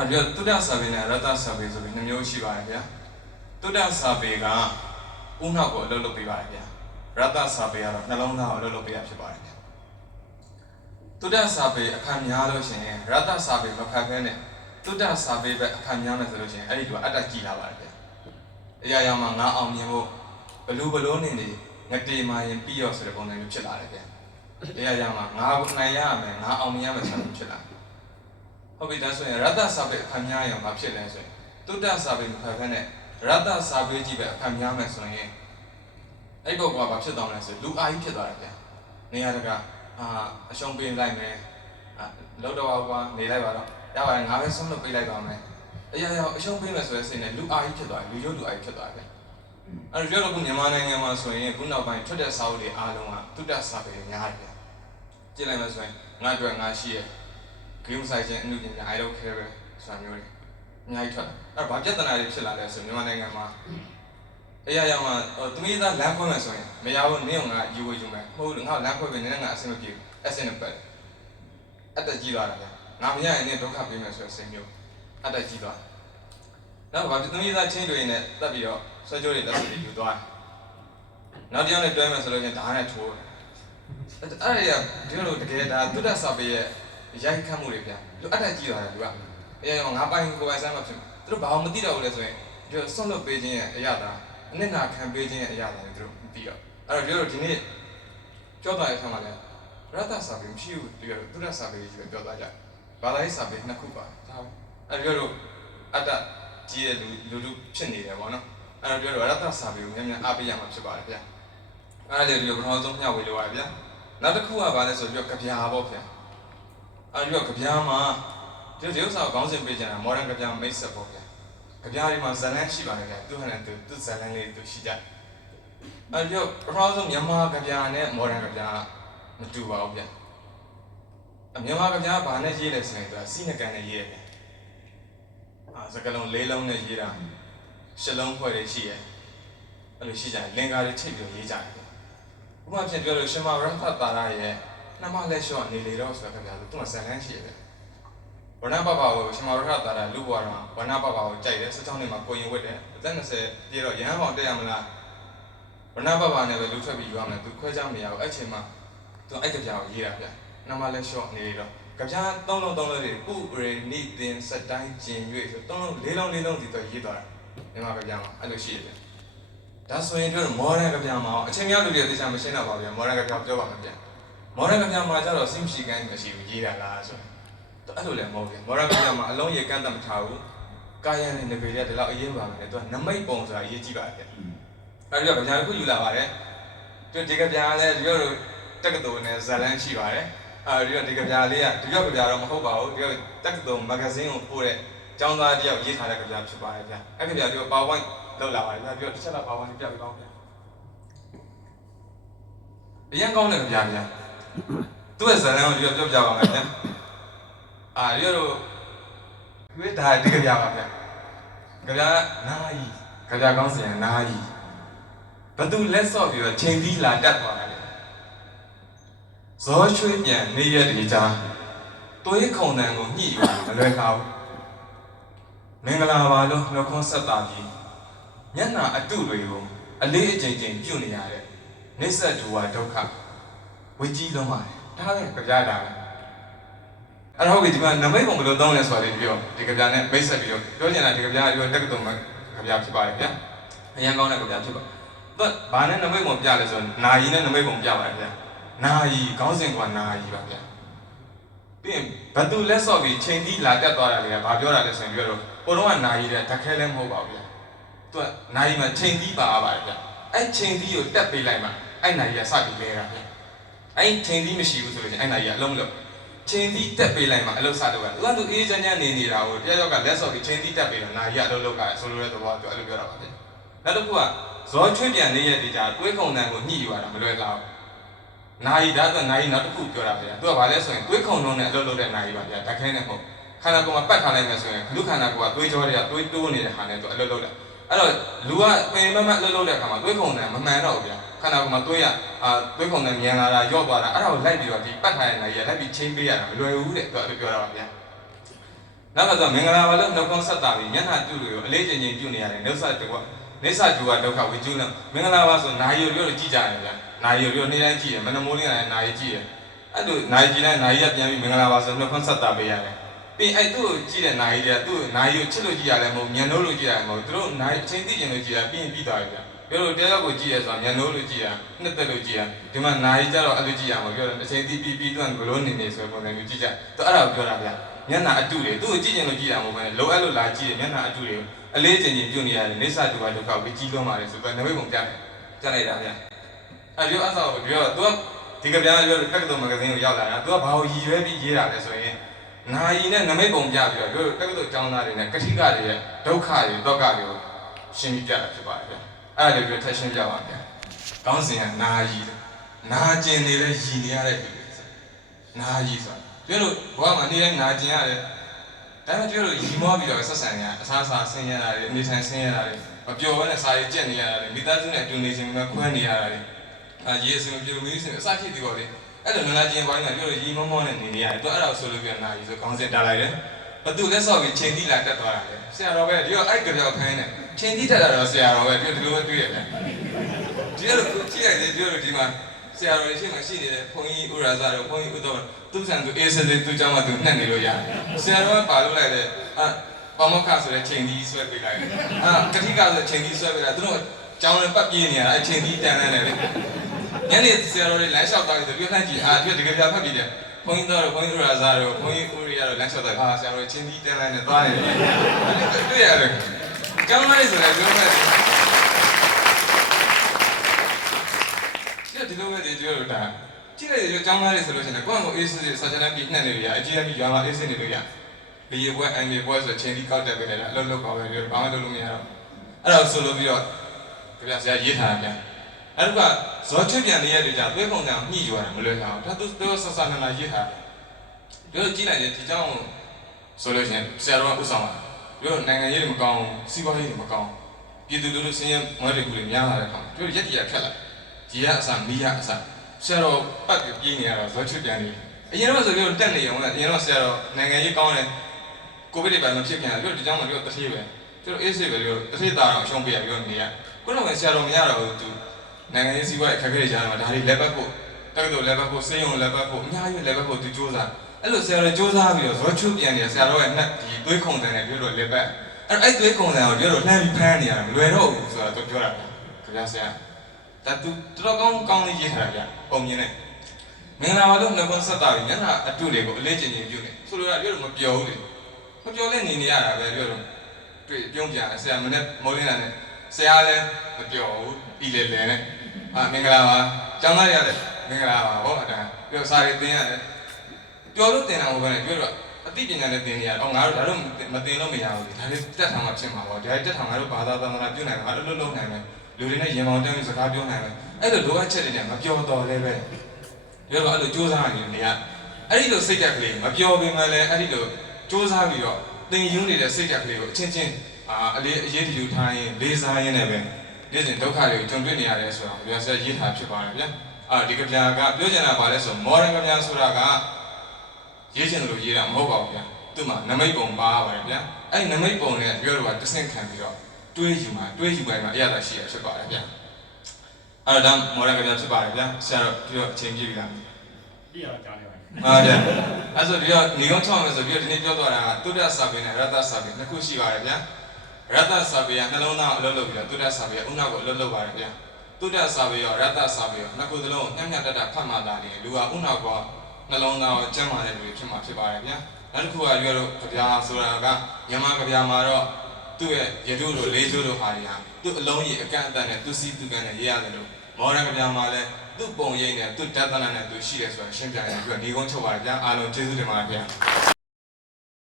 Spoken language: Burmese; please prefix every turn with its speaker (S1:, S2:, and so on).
S1: အပြတုဒ္ဒစာပေနဲ့ရတ္တစာပေဆိုပြီးနှစ်မျိုးရှိပါတယ်ဗျာတုဒ္ဒစာပေကဦးနှောက်ကိုအလုပ်လုပ်ပေးပါတယ်ဗျာရတ္တစာပေကတော့နှလုံးသားကိုအလုပ်လုပ်ပေးရဖြစ်ပါတယ်ဗျာတုဒ္ဒစာပေအခန်းများလို့ရှိရင်ရတ္တစာပေမဖတ်ခဲနဲ့တုဒ္ဒစာပေပဲအခန်းများမယ်ဆိုလို့ရှိရင်အဲ့ဒီတော့အတ္တကြည်လာပါတယ်ဗျာအရာရာမှာငါအောင်မြင်ဖို့ဘလူးဘလို့နေနေငတေမာရင်ပြီးရောဆိုတဲ့ပုံစံမျိုးဖြစ်လာတယ်ဗျာအရာရာမှာငါကိုနိုင်ရမယ်ငါအောင်မြင်ရမယ်ဆိုတာမျိုးဖြစ်လာတယ် ဟုတ်ပြီဒါဆိုရင်ရတ္တစာပေအခန်းများရင်ဘာဖြစ်လဲဆိုရင်တုဒ္ဒစာပေမဖတ်ဖက်နဲ့ရတ္တစာပေကြီးပဲအခန်းများမယ်ဆိုရင်အဲ့ဘက်ကဘာဖြစ်သွားမလဲဆိုလူအားကြီးဖြစ်သွားတယ်ဗျာနေရာတကအာအရှုံးပေးလိုက်မယ်အာလောက်တော့ကွာနေလိုက်ပါတော့ရပါတယ်ငါပဲဆုံးလို့ပေးလိုက်ပါမယ်အရာရာအရှုံးပေးမယ်ဆိုတဲ့စိတ်နဲ့လူအားကြီးဖြစ်သွားတယ်လူရုပ်လူအားကြီးဖြစ်သွားတယ်ဗျအဲ့တော့ကျွန်တော်ကမြန်မာနိုင်ငံမှာဆိုရင်ခုနောက်ပိုင်းထွက်တဲ့စာအုပ်တွေအားလုံးကတုဒ္ဒစာပေများတယ်ဗျာကြည့်လိုက်မယ်ဆိုရင်ငါအတွက်ငါရှိရဲ့ game site ချင်းအမှုပညာ I don't care ပဲဆိုတာမျိုးတွေအများကြီးထွက်လာအဲ့တော့ဘာပြဿနာတွေဖြစ်လာလဲဆိုမြန်မာနိုင်ငံမှာအရာရာမှာဟိုသူမိသားလမ်းခွဲမယ်ဆိုရင်မရဘူးနင့်ကယူဝယူမယ်မဟုတ်လို့ငါလမ်းခွဲပြီနည်းနည်းငါအဆင်မပြေဘူးအဆင်နဲ့ပတ်အတက်ကြီးသွားတာဗျငါမရရင်နင့်ဒုက္ခပေးမယ်ဆိုတဲ့စိတ်မျိုးအတက်ကြီးသွားနောက်ဘာသူမိသားချင်းတွေနဲ့တက်ပြီးတော့ဆွဲကြိုးတွေလက်စွပ်တွေယူသွားနောက်တစ်ယောက်နဲ့တွဲမယ်ဆိုလို့ချင်းဓာတ်နဲ့ထိုးအဲ့အဲ့ရဒီလိုတကယ်ဒါသုဒ္ဓစာပေရဲ့ ရိုက်ခတ်မှုတွေဗျာလူအတက်ကြီးသွားတယ်လူကအဲငါပိုင်ကိုယ်ပိုင်စမ်းမှဖြစ်သူတို့ဘာမှမသိတော့ဘူးလေဆိုရင်ဒီဆွန့်လွတ်ပေးခြင်းရဲ့အရာတာအနစ်နာခံပေးခြင်းရဲ့အရာတာတွေသူတို့မသိတော့အဲ့တော့ဒီလိုဒီနေ့ကြောသွားတဲ့အခါမှာလည်းရတ္တစာပေမရှိဘူးဒီလိုသူရစာပေကြီးပဲပြောသွားကြဘာသာရေးစာပေနှစ်ခုပါဒါပဲအဲ့ဒီလိုအတ္တကြီးရဲ့လူလူလူဖြစ်နေတယ်ပေါ့နော်အဲ့တော့ပြောတော့ရတ္တစာပေကိုများများအားပေးရမှာဖြစ်ပါတယ်ဗျာအဲ့ဒါတွေဒီလိုပထမဆုံးမျှဝေလိုပါဗျာနောက်တစ်ခုကဘာလဲဆိုတော့ကြပြာပေါ့ဗျာ အဲဒီတော့ကြပြားမှာဒီဒီဥစ္စာကိုခေါင်းစဉ်ပေးကြတာ modern ကြပြားမိတ်ဆက်ပေါ့ဗျာကြပြားတွေမှာဇလန်းရှိပါတယ်ဗျာသူဟန်နဲ့သူသူဇလန်းလေးသူရှိကြတယ်အဲဒီတော့ပထမဆုံးမြန်မာကြပြားနဲ့ modern ကြပြားမတူပါဘူးဗျာအမြန်မာကြပြားဘာနဲ့ရေးလဲဆိုရင်သူကစီနကန်နဲ့ရေးရတယ်အာစကလုံးလေးလုံးနဲ့ရေးတာရှစ်လုံးဖွဲ့တွေရှိရဲ့အဲ့လိုရှိကြတယ်လင်္ကာတွေချိတ်ပြီးရေးကြတယ်ဗျာဥပမာဖြစ်ပြောလို့ရှင်မရဖတ်တာရရဲ့ နှမလက်လျှော့နေလေတော့ဆိုတာခင်ဗျာလို့သူကဇန်လန်းရှိရတယ်ဝဏပပကိုရှင်မရထတာတာလူဘွားတော့ဝဏပပကိုကြိုက်တယ်16နှစ်မှာကိုရင်ဝတ်တယ်အသက်20ပြည့်တော့ရဟန်းပေါင်တက်ရမလားဝဏပပနဲ့ပဲလူထွက်ပြီးယူရမယ်သူခွဲခြားမရဘူးအဲ့ချိန်မှာသူအဲ့ကြပြာကိုရေးတာဗျာနှမလက်လျှော့နေလေတော့ကြပြာသုံးလုံးသုံးလုံးတွေပုရေနိတင်စတိုင်းကျင်၍ဆိုသုံးလုံးလေးလုံးလေးလုံးစီတော့ရေးသွားတာမြန်မာကြပြာမှာအဲ့လိုရှိရတယ်ဒါဆိုရင်တို့မော်ဒန်ကြပြာမှာအချိန်များလူတွေသိချာမရှင်းတော့ပါဗျာမော်ဒန်ကြပြာပြောပါမယ်ဗျာ မော်ဒန်ကပြမှာကျတော့စိမရှိကိုင်းမရှိဘူးရေးတာလားဆိုတော့အဲ့လိုလည်းမဟုတ်ဘူးမော်ဒန်ကပြမှာအလုံးရေကန့်တတ်မထားဘူးကာယနဲ့နေပေတဲ့ဒီလောက်အရေးပါမယ်သူကနမိတ်ပုံဆိုတာအရေးကြီးပါတယ်အဲ့ဒီတော့ဗျာခုယူလာပါတယ်သူဒီကဗျာလည်းဒီလိုတက္ကသိုလ်နဲ့ဇာလန်းရှိပါတယ်အဲဒီတော့ဒီကဗျာလေးကဒီရောကဗျာတော့မဟုတ်ပါဘူးဒီတက္ကသိုလ်မဂ္ဂဇင်းကိုပို့တဲ့ကျောင်းသားတယောက်ရေးထားတဲ့ကဗျာဖြစ်ပါတယ်ဗျာအဲ့ကဗျာဒီ PowerPoint လောက်လာပါတယ်ဗျာဒီတော့တစ်ချက်လောက် PowerPoint ပြပြပါဦးဗျာအရင်ကောင်းတဲ့ကဗျာဗျာ သူ့ရဲ့ဇာတ်လမ်းကိုဒီတော့ပြောပြပါမယ်ဗျာအာဒီတော့ဝိဒါဒီကြပြပါဗျာကြပြနာယီကြပြကောင်းစင်နာယီဘသူလက်ဆော့ပြီးတော့ချိန်ပြီးလာတက်သွားတယ်ဇောချွေးပြန်နေရတဲ့ကြားသွေးခုန်တန်ကိုညှိယူမလွယ်ခါဘူးမင်္ဂလာပါလို့နှုတ်ခွန်းဆက်တာပြီးမျက်နာအတုတွေကိုအလေးအကျဉ်းကျဉ်ပြုတ်နေရတဲ့နိစ္စဒူဝဒုက္ခ ဝေကြီးလုံးပါတယ်ဒါလည်းကြပြတာပဲအဲ့တော့ဟုတ်ပြီဒီမှာနမိတ်ပုံဘယ်လိုသုံးလဲဆိုတာလေးပြောဒီကြပြနဲ့မိတ်ဆက်ပြီးတော့ပြောချင်တာဒီကြပြဒီတက္ကသိုလ်မှာကြပြဖြစ်ပါတယ်ဗျာအရင်ကောင်းတဲ့ကြပြဖြစ်ပါသူကဘာနဲ့နမိတ်ပုံပြလဲဆိုတော့နာယီနဲ့နမိတ်ပုံပြပါတယ်ဗျာနာယီခေါင်းစဉ်ကနာယီပါဗျာပြီးရင်ဘသူလက်ဆော့ပြီးချိန်တီးလာတက်သွားတာလေဘာပြောတာလဲဆိုရင်ပြောတော့ကိုတော့ကနာယီတဲ့ဓာတ်ခဲလည်းမဟုတ်ပါဘူးဗျာသူကနာယီမှာချိန်တီးပါပါတယ်ဗျာအဲ့ချိန်တီးကိုတက်ပေးလိုက်မှအဲ့နာယီကစပြီးလဲတာဗျာ အဲ့ချိန်သီးမရှိဘူးဆိုလို့ရှိရင်အဲ့နာကြီးကအလုံးမလို့ချိန်သီးတက်ပေးလိုက်မှအလုံးစတော့ကသူကသူအေးချမ်းချမ်းနေနေတာကိုတရားရောက်ကလက်ဆော့ပြီးချိန်သီးတက်ပေးတော့နာကြီးကအလုံးလောက်ကဆိုလိုတဲ့သဘောကသူအဲ့လိုပြောတာပါဗျနောက်တစ်ခုကဇောချွေးပြန်နေရတဲ့ကြာတွေးခုံတန်ကိုညှိယူရတာမလွယ်တာဘူးနာကြီးဒါဆိုနာကြီးနောက်တစ်ခုပြောတာဗျာသူကဘာလဲဆိုရင်တွေးခုံလုံးနဲ့အလုံးလုံးတဲ့နာကြီးပါဗျာတခဲနဲ့မဟုတ်ခန္ဓာကိုယ်မှာပတ်ထားလိုက်မယ်ဆိုရင်လူခန္ဓာကိုယ်ကတွေးကြောတွေကတွေးတိုးနေတဲ့ဟာနဲ့သူအလုံးလုံးတယ် အဲ့တော့လူကပင်မမအလုံးလုံးတဲ့အခါမှာတွေးခုံတန်မမှန်တော့ဘူးဗျာခန္ဓာကိုယ်မှာသွေးရအာသွေးခုန်နဲ့မြန်လာတာရော့သွားတာအဲ့ဒါကိုလိုက်ပြီးတော့ဒီပတ်ထားတဲ့နေရာလိုက်ပြီးချင်းပေးရတာမလွယ်ဘူးတဲ့သူအဲ့လိုပြောတာပါဗျာနနောက်ကဆိုမင်္ဂလာပါလို့နှုတ်ခွန်းဆက်တာပြီးမျက်နှာတူတွေကိုအလေးချိန်ချိန်ပြုနေရတယ်နှုတ်ဆက်တူကနေဆာကျူကဒုက္ခဝေကျူးလို့မင်္ဂလာပါဆိုနာယီရိုတို့ကြည့်ကြတယ်ဗျာနာယီရိုနေ့တိုင်းကြည့်တယ်မနမိုးလင်းတိုင်းနာယီကြည့်တယ်အဲ့လိုနာယီကြည့်တိုင်းနာယီကပြန်ပြီးမင်္ဂလာပါဆိုနှုတ်ခွန်းဆက်တာပေးရတယ် ပြီးအဲ့သူ့ကိုကြည့်တဲ့နာယီတွေကသူ့နာယီကိုချစ်လို့ကြည့်ရတယ်မဟုတ်ညံလို့လို့ကြည့်ရတယ်မဟုတ်သူတို့နာယီအချိန်သိကျင်လို့ကြည့်ရပြီးရင်ပြီးသွားပြီဗျာပြောလို့တရားကိုကြည့်ရဆိုတာညံလို့လို့ကြည့်ရနှစ်သက်လို့ကြည့်ရဒီမှာနာယီကြတော့အဲ့လိုကြည့်ရမှာပြောတယ်အချိန်သိပြီးပြီးတော့ဘလို့နေနေဆိုပုံစံမျိုးကြည့်ကြသူအဲ့ဒါကိုပြောတာဗျာမျက်နှာအတုတွေသူ့ကိုကြည့်ကျင်လို့ကြည့်တာမဟုတ်ဘဲလိုအပ်လို့လာကြည့်တယ်မျက်နှာအတုတွေအလေးကျင်ကျင်ပြုတ်နေရတယ်နေဆတူပါဒုက္ခကိုကြီးလွန်ပါတယ်ဆိုတော့နမိတ်ပုံပြတယ်ကြားလိုက်တာဗျအဲပြောအဆောက်ပြောတော့သူကဒီကပြန်ပြောကက်ကတော်မဂဇင်းကိုရောက်လာတာသူကဘာကိုရည်ရွယ်ပြီးရေးတာလဲဆိုရင် နာယီနဲ့နမိတ်ပုံပြပြီးတော့ပြောကက်ကတော်ကျောင်းသားတွေနဲ့ကတိကတွေရဲ့ဒုက္ခတွေဒုက္ခတွေကိုရှင်းပြကြတာဖြစ်ပါတယ်ဗျအဲ့ဒါလေးပြောထပ်ရှင်းပြပါဗျကောင်းစဉ်ကနာယီနာကျင်နေတဲ့ရည်နေရတဲ့လူတွေနာယီဆိုတာပြောလို့ဘဝမှာနေတိုင်းနာကျင်ရတယ်ဒါပေမဲ့ပြောလို့ရီမောပြီးတော့ဆက်ဆံရအစားအစာဆင်းရဲတာတွေအနေထိုင်ဆင်းရဲတာတွေမပျော်ဘဲနဲ့စာရေးကြက်နေရတာတွေမိသားစုနဲ့အတူနေခြင်းကခွဲနေရတာတွေအာရေးအစင်ပြုလို့မင်းစင်အစဖြစ်ပြီးတော့လေ အဲ့လိုနလာချင်းပိုင်းကပြောလို့ရီမောမောနဲ့နေနေရတယ်သူအဲ့ဒါကိုဆိုလို့ပြန်လာပြီဆိုခေါင်းစဉ်တားလိုက်တယ်ဘသူလက်ဆော့ပြီးချိန်တိလာတက်သွားတာလေဆရာတော်ပဲဒီတော့အဲ့ကြပြောက်ခိုင်းတယ်ချိန်တိတက်တာတော့ဆရာတော်ပဲပြောဒီလိုပဲတွေ့ရတယ်ဒီလိုကြည့်ရတယ်ပြောလို့ဒီမှာဆရာတော်ရှိမှရှိနေတယ်ဘုန်းကြီးဥရာဇာတော်ဘုန်းကြီးဥတော်သူဆန်သူအေးစစေသူเจ้าမသူနှက်နေလို့ရတယ်ဆရာတော်ကပါလို့လိုက်တယ်အာပမောက္ခဆိုတဲ့ချိန်ဒီဆွဲပေးလိုက်တယ်အာကတိကဆိုချိန်ဒီဆွဲပေးလိုက်သူတို့ကျောင်းနဲ့ပတ်ပြေးနေရတာအချိန်ဒီတန်နေတယ်လေ ညနေဆရာတော်တွေလမ်းလျှောက်သွားတယ်ဆိုပြောလှမ်းကြည့်အာပြတကယ်ပြဖတ်ပြီးတယ်ဘုန်းကြီးတော်ဘုန်းကြီးဥရာဇာတော်ဘုန်းကြီးဥရိယတော်လမ်းလျှောက်သွားဟာဆရာတော်ချိန်ဒီတန်လိုက်နေသွားနေတယ်တွေ့ရတယ်ကျောင်းသားတွေဆိုလည်းပြောမယ်ဒီလိုပဲဒီလိုတာကြည့်လိုက်ရကျောင်းသားတွေဆိုလို့ရှိရင်ကိုယ့်ကိုအေးစစ်စစ်စာချမ်းပြီးနှက်နေလို့ရအကြီးအကြီးရွာမှာအေးစစ်နေလို့ရလေရေပွဲအန်မြေပွဲဆိုချိန်ကြီးကောက်တက်ပေးလိုက်တာအလုပ်လုပ်ပါပဲပြောဘာမှလုပ်လို့မရတော့အဲ့ဒါဆိုလို့ပြီးတော့ကြပြဆရာရေးထားတာဗျ အဲ့ဒါကဇောချွတ်ပြန်နေရတဲ့ကြသွေးပုံစံညှိယူရတယ်မလွယ်ကြအောင်ဒါသူသူဆဆနာနာရေးထားတယ်ပြောကြည့်လိုက်ရင်ဒီကြောင်းဆိုလို့ရှိရင်ဆရာတော်ကဥဆောင်ပါပြောနိုင်ငံရေးတွေမကောင်းစီးပွားရေးတွေမကောင်းပြည်သူလူထုဆင်းရဲမွဲတွေကိုလည်းများလာတဲ့အခါပြောရက်တရဖြတ်လိုက်ကြီးရအစားမီးရအစားဆရာတော်ပတ်ပြီးပြေးနေရတော့ဇောချွတ်ပြန်နေအရင်တော့ဆိုပြောတက်နေရုံနဲ့အရင်တော့ဆရာတော်နိုင်ငံရေးကောင်းတယ်ကိုဗစ်တွေပါမဖြစ်ခင်ပြောဒီကြောင်းမှာပြောတထေးပဲပြောအေးစေးပဲပြောတထေးသားတော့အရှုံးပေးရပြောနေရခုနကဆရာတော်မရတော့ဘူးသူ နိုင်ငံရေးစီးပွားရေးခက်ခဲကြတယ်မှာဒါတွေလက်ပတ်ဖို့တက္ကသိုလ်လက်ပတ်ဖို့စေယုံလက်ပတ်ဖို့အများကြီးလက်ပတ်ဖို့သူစူးစမ်းအဲ့လိုဆရာတော်စူးစမ်းပြီးတော့ဇောချွတ်ပြန်နေဆရာတော်ရဲ့နှက်ဒီသွေးခုန်တယ်နဲ့ပြောတော့လက်ပတ်အဲ့အဲ့သွေးခုန်တယ်ကိုပြောတော့လှမ်းပြီးဖမ်းနေရတာမလွယ်တော့ဘူးဆိုတော့သူပြောတာခင်ဗျာဆရာဒါသူတော်တော်ကောင်းကောင်းလေးရေးထားတာဗျပုံမြင်နေမင်္ဂလာပါလို့နှုတ်ဆက်တာပြီးညနာအတုတွေကိုအလေးကျင်ကျင်ပြုနေဆိုလိုတာပြောလို့မပြောဘူးလေမပြောလဲနေနေရတာပဲပြောတော့တွေ့ပြုံးပြန်ဆရာမနဲ့မိုးလင်းတာနဲ့ဆရာလည်းမပြောဘူးပြီးလေလေနဲ့ အာမင်္ဂလာပါကျောင်းသားရတယ်မင်္ဂလာပါဟောအတန်းပြောစာရေးသင်ရတယ်ပြောလို့သင်တာမဟုတ်ဘဲနဲ့ပြောတော့အသိပညာနဲ့သင်နေရတော့ငါတို့ဒါတော့မသင်လို့မရဘူးဒါလေးတက်ထားမှဖြစ်မှာပေါ့ဒါလေးတက်ထားငါတို့ဘာသာသံဃာပြုနိုင်မှာအလုပ်လုပ်နိုင်မယ်လူတွေနဲ့ရင်ပေါင်တက်ပြီးစကားပြောနိုင်မယ်အဲ့လိုလိုအပ်ချက်တွေနဲ့မပြောတော့လည်းပဲပြောတော့အဲ့လိုစူးစမ်းနေနေရအဲ့ဒီလိုစိတ်ဓာတ်ကလေးမပြောပင်မလဲအဲ့ဒီလိုစူးစမ်းပြီးတော့သင်ယူနေတဲ့စိတ်ဓာတ်ကလေးကိုအချင်းချင်းအာအလေးအရေးတယူထားရင်လေးစားရင်းနဲ့ပဲ နေ့စဉ်ဒုက္ခတွေကိုကြုံတွေ့နေရတယ်ဆိုတော့ဘုရားဆရာရေးထားဖြစ်ပါတယ်ဗျာအာဒီကဗျာကပြောချင်တာပါလဲဆိုမော်ဒန်ကဗျာဆိုတာကရေးချင်တယ်လို့ရေးတာမဟုတ်ပါဘူးဗျာသူ့မှာနမိတ်ပုံပါပါတယ်ဗျာအဲ့နမိတ်ပုံနဲ့ပြောတော့တဆင့်ခံပြီးတော့တွေးယူမှာတွေးယူပိုင်းမှာအရသာရှိရဖြစ်ပါတယ်ဗျာအဲ့ဒါမော်ဒန်ကဗျာဖြစ်ပါတယ်ဗျာဆရာတော့ပြီးတော့အချိန်ပြည့်ပြီလား
S2: ပြရတာကြားနေပါပြီ
S1: ဟုတ်တယ်အဲ့ဆိုပြီးတော့နေကောင်းချောင်းမယ်ဆိုပြီးတော့ဒီနေ့ပြောသွားတာကတုဒ္ဒစာပေနဲ့ရတ္တစာပေနှစ်ခုရှိပါတယ်ဗျာ ရတ္တစာပေကနှလုံးသားအလုပ်လုပ်ပြီးတော့တုဒ္ဒစာပေကဥနာကိုအလုပ်လုပ်ပါတယ်ဗျာတုဒ္ဒစာပေရောရတ္တစာပေရောနှစ်ခုသလုံးညံ့ညံ့တက်တက်ဖတ်မှသာလေလူကဥနာကောနှလုံးသားကိုကျမ်းမာတဲ့လူတွေဖြစ်မှာဖြစ်ပါတယ်ဗျာနောက်တစ်ခုကရွေးလို့ကြပြာဆိုတာကမြန်မာကြပြာမှာတော့သူ့ရဲ့ရေတို့လိုလေးကျိုးတို့ဟာတွေဟာသူ့အလုံးကြီးအကန့်အသတ်နဲ့သူစီးသူကန်နဲ့ရေးရတယ်လို့မော်ဒန်ကြပြာမှာလည်းသူ့ပုံရိပ်နဲ့သူ့တတ်တနာနဲ့သူရှိရဲဆိုတာရှင်းပြရင်ပြီးတော့ဒီကုန်းချုပ်ပါတယ်ဗျာအားလုံးကျေးဇူးတင်ပါတယ်ဗျာ